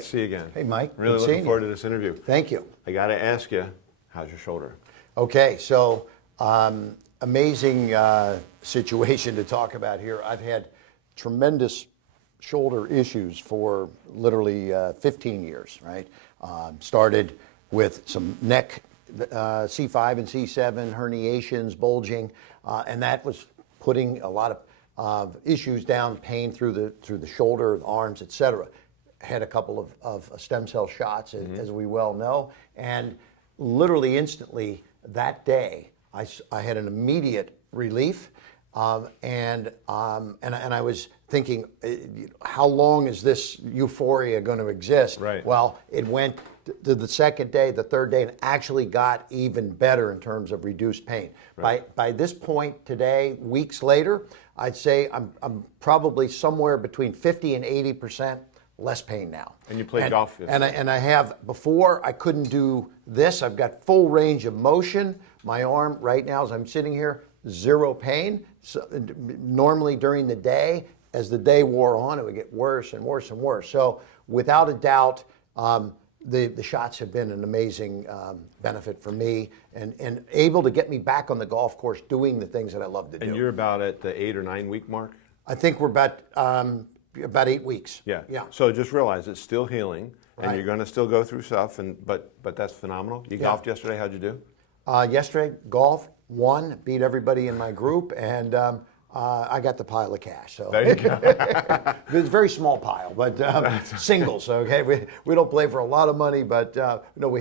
to see you again. Hey, Mike. Really Good looking seeing forward you. to this interview. Thank you. I got to ask you, how's your shoulder? Okay, so amazing situation to talk about here. I've had tremendous shoulder issues for literally 15 years, right? Started with some neck C5 and C7 herniations, bulging, and that was putting a lot of issues down, pain through the shoulder, the arms, etc. Had a couple of stem cell shots, as we well know, and literally instantly that day, I had an immediate relief, and I was thinking, how long is this euphoria going to exist? Right. Well, it went to the second day, the third day, and actually got even better in terms of reduced pain. Right. By this point today, weeks later, I'd say I'm probably somewhere between 50 and 80% less pain now. And you played golf yesterday. And I have, before I couldn't do this. I've got full range of motion. My arm right now as I'm sitting here, zero pain. So, normally during the day, as the day wore on, it would get worse and worse and worse. So without a doubt, the shots have been an amazing benefit for me and able to get me back on the golf course doing the things that I love to do. And you're about at the 8 or 9 week mark? I think we're about 8 weeks. Yeah. Yeah. So just realize it's still healing, and Right. you're going to still go through stuff. But that's phenomenal. You golfed yesterday. How'd you do? Yesterday, golf, won, beat everybody in my group, and I got the pile of cash. So There you go. it's a very small pile, but singles. Okay, we don't play for a lot of money, but no,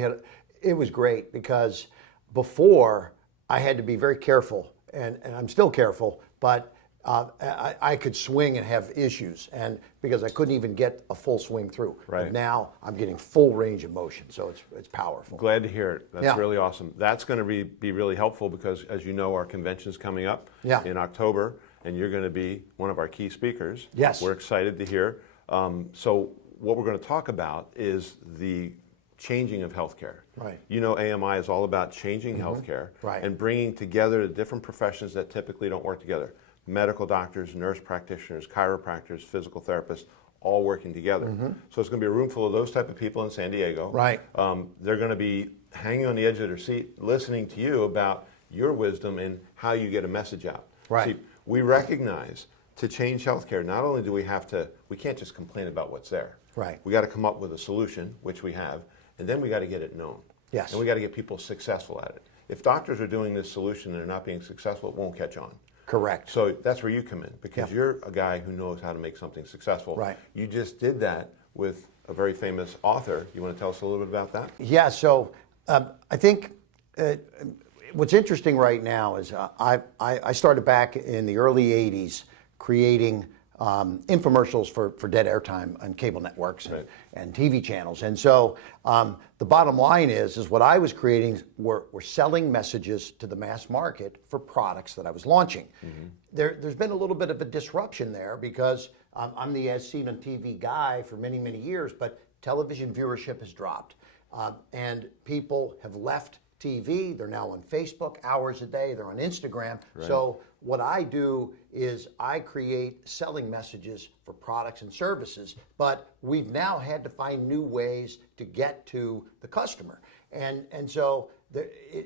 it was great because before I had to be very careful, and I'm still careful, but I could swing and have issues, and because I couldn't even get a full swing through. Right. But now I'm getting full range of motion, so it's powerful. Glad to hear it. That's Yeah. really awesome. That's going to be really helpful because, as you know, our convention's coming up in October, and you're going to be one of our key speakers. Yes. We're excited to hear. So what we're going to talk about is the changing of healthcare. Right. You know, AMI is all about changing healthcare Right. and bringing together the different professions that typically don't work together. Medical doctors, nurse practitioners, chiropractors, physical therapists, all working together. So it's going to be a room full of those type of people in San Diego. Right. They're going to be hanging on the edge of their seat, listening to you about your wisdom and how you get a message out. Right. See, we recognize to change healthcare, not only do we can't just complain about what's there. Right. We got to come up with a solution, which we have, and then we got to get it known. Yes. And we got to get people successful at it. If doctors are doing this solution and they're not being successful, it won't catch on. Correct. So that's where you come in, because you're a guy who knows how to make something successful. Right. You just did that with a very famous author. You want to tell us a little bit about that? Yeah, so I think what's interesting right now is I started back in the early 80s creating infomercials for dead airtime on cable networks and TV channels. And so the bottom line is what I was creating were selling messages to the mass market for products that I was launching. There's been a little bit of a disruption there because I'm the as seen on TV guy for many, many years, but television viewership has dropped. And people have left TV, they're now on Facebook hours a day, they're on Instagram. Right. So what I do is I create selling messages for products and services, but we've now had to find new ways to get to the customer. And so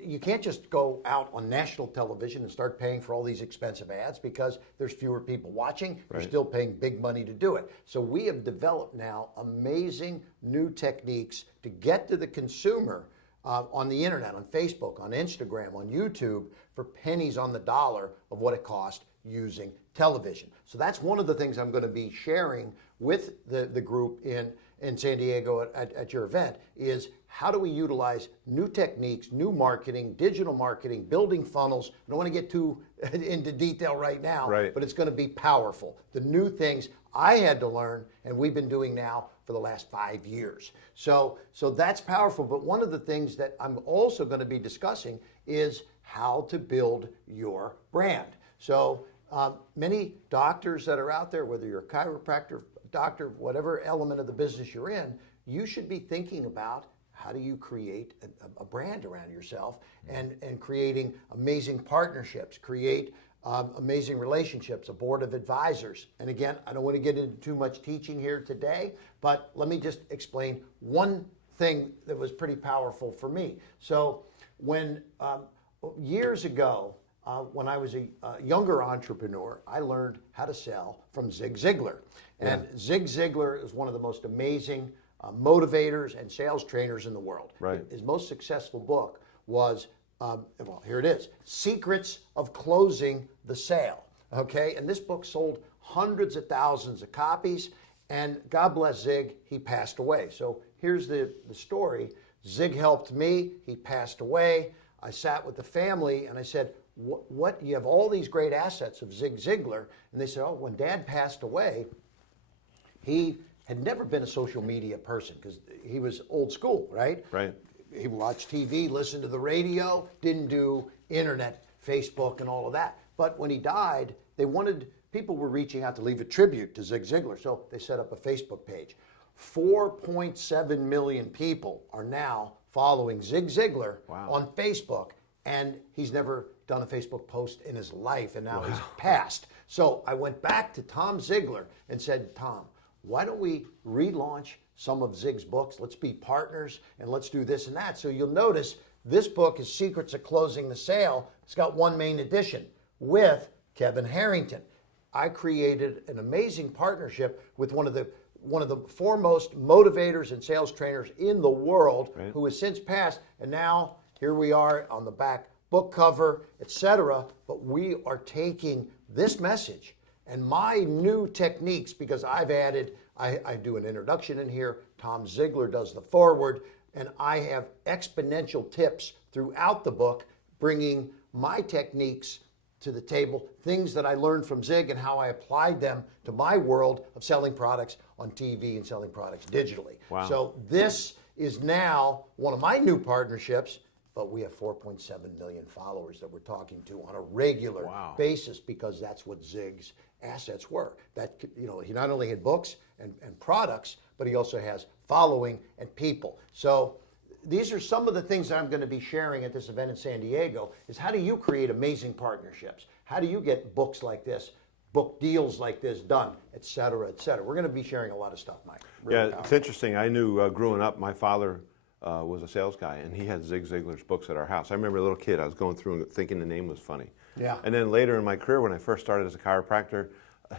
you can't just go out on national television and start paying for all these expensive ads because there's fewer people watching. You're still paying big money to do it. So we have developed now amazing new techniques to get to the consumer on the internet, on Facebook, on Instagram, on YouTube, for pennies on the dollar of what it cost using television. So that's one of the things I'm going to be sharing with the group in San Diego at your event is how do we utilize new techniques, new marketing, digital marketing, building funnels. I don't want to get too into detail right now, but it's going to be powerful. The new things I had to learn and we've been doing now for the last 5 years. So that's powerful. But one of the things that I'm also going to be discussing is how to build your brand. So many doctors that are out there, whether you're a chiropractor, doctor, whatever element of the business you're in, you should be thinking about how do you create a brand around yourself and creating amazing partnerships, create amazing relationships, a board of advisors. And again, I don't want to get into too much teaching here today, but let me just explain one thing that was pretty powerful for me. So when years ago, when I was a younger entrepreneur, I learned how to sell from Zig Ziglar. And Zig Ziglar is one of the most amazing motivators and sales trainers in the world. Right. His most successful book was, well, here it is, Secrets of Closing the Sale. Okay, and this book sold hundreds of thousands of copies, and God bless Zig, he passed away. So here's the story. Zig helped me, he passed away. I sat with the family and I said, what, you have all these great assets of Zig Ziglar. And they said, oh, when Dad passed away, he had never been a social media person because he was old school, right? Right. He watched TV, listened to the radio, didn't do internet, Facebook, and all of that. But when he died, people were reaching out to leave a tribute to Zig Ziglar. So they set up a Facebook page. 4.7 million people are now following Zig Ziglar on Facebook, and he's never done a Facebook post in his life, and now he's passed. So I went back to Tom Ziglar and said, Tom, why don't we relaunch some of Zig's books? Let's be partners, and let's do this and that. So you'll notice this book is Secrets of Closing the Sale. It's got one main edition with Kevin Harrington. I created an amazing partnership with one of the foremost motivators and sales trainers in the world, who has since passed, and now here we are on the back book cover, etc. But we are taking this message and my new techniques, because I've added, I do an introduction in here, Tom Ziglar does the foreword, and I have exponential tips throughout the book, bringing my techniques to the table, things that I learned from Zig and how I applied them to my world of selling products on TV and selling products digitally. Wow. So this is now one of my new partnerships, but we have 4.7 million followers that we're talking to on a regular basis, because that's what Zig's assets were. That, you know, he not only had books and products, but he also has following and people. So these are some of the things that I'm going to be sharing at this event in San Diego, is how do you create amazing partnerships? How do you get books like this, book deals like this done, et cetera, et cetera. We're going to be sharing a lot of stuff, Mike. Really powerful. It's interesting. I knew growing up, my father was a sales guy, and he had Zig Ziglar's books at our house. I remember a little kid, I was going through and thinking the name was funny. Yeah. And then later in my career, when I first started as a chiropractor,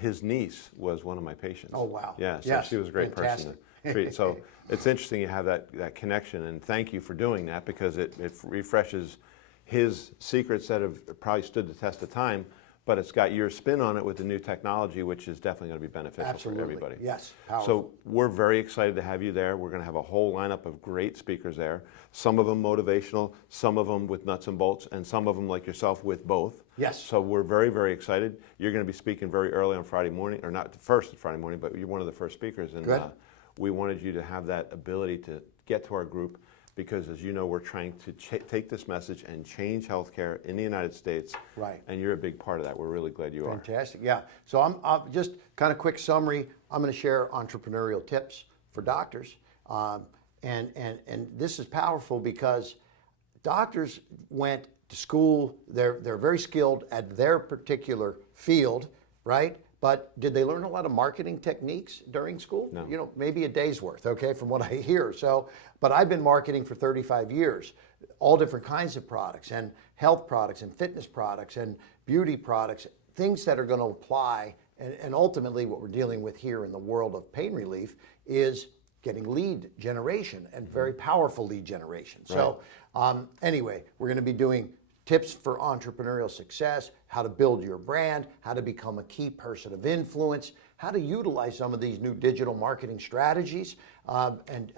his niece was one of my patients. Oh, wow. Yeah, so yes. she was a great person to treat. So it's interesting you have that connection, and thank you for doing that, because it refreshes his secrets that have probably stood the test of time, but it's got your spin on it with the new technology, which is definitely going to be beneficial for everybody. Yes, powerful. So we're very excited to have you there. We're going to have a whole lineup of great speakers there. Some of them motivational, some of them with nuts and bolts, and some of them like yourself with both. Yes. So we're very, very excited. You're going to be speaking very early on Friday morning, or not first Friday morning, but you're one of the first speakers. And we wanted you to have that ability to get to our group, because, as you know, we're trying to take this message and change healthcare in the United States. Right. And you're a big part of that. We're really glad you are. Fantastic. Yeah. So I'm just kind of quick summary. I'm going to share entrepreneurial tips for doctors, and this is powerful because doctors went to school. They're very skilled at their particular field, right? But did they learn a lot of marketing techniques during school? No. You know, maybe a day's worth, okay, from what I hear. So, but I've been marketing for 35 years, all different kinds of products, and health products and fitness products and beauty products, things that are going to apply. And ultimately what we're dealing with here in the world of pain relief is getting lead generation, and very powerful lead generation. Right. So anyway, we're going to be doing tips for entrepreneurial success, how to build your brand, how to become a key person of influence, how to utilize some of these new digital marketing strategies and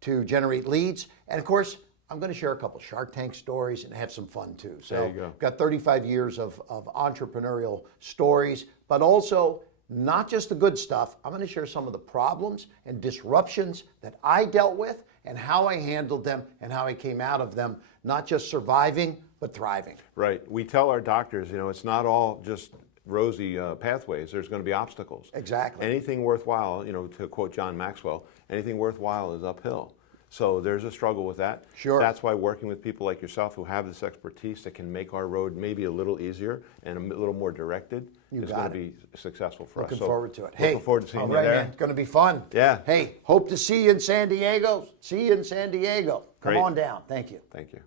to generate leads. And of course, I'm going to share a couple Shark Tank stories and have some fun too. So there you go. Got 35 years of entrepreneurial stories, but also not just the good stuff. I'm going to share some of the problems and disruptions that I dealt with and how I handled them and how I came out of them, not just surviving, but thriving. Right. We tell our doctors, you know, it's not all just rosy pathways. There's going to be obstacles. Exactly. Anything worthwhile, you know, to quote John Maxwell, anything worthwhile is uphill. So there's a struggle with that. Sure. That's why working with people like yourself who have this expertise that can make our road maybe a little easier and a little more directed is going to be successful for us. Looking forward to it. Looking forward to seeing you there. Man. It's going to be fun. Yeah. Hey, hope to see you in San Diego. See you in San Diego. Come Great. on down. Thank you. Thank you.